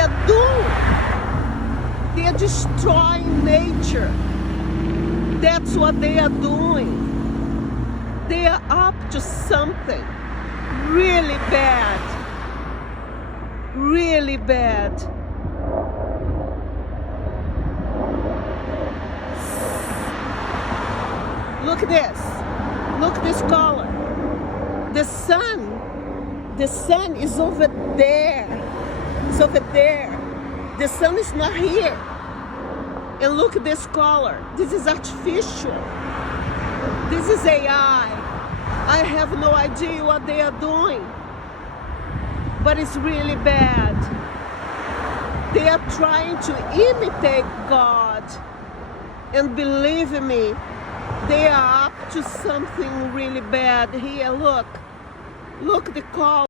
are doing. They are destroying nature. That's what they are doing. They are up to something really bad. Really bad. Look at this. Look at this color. The sun is over there. It's over there. The sun is not here. And look at this color. This is artificial. This is AI. I have no idea what they are doing. But it's really bad. They are trying to imitate God. And believe me, they are up to something really bad. Here, look. Look the color.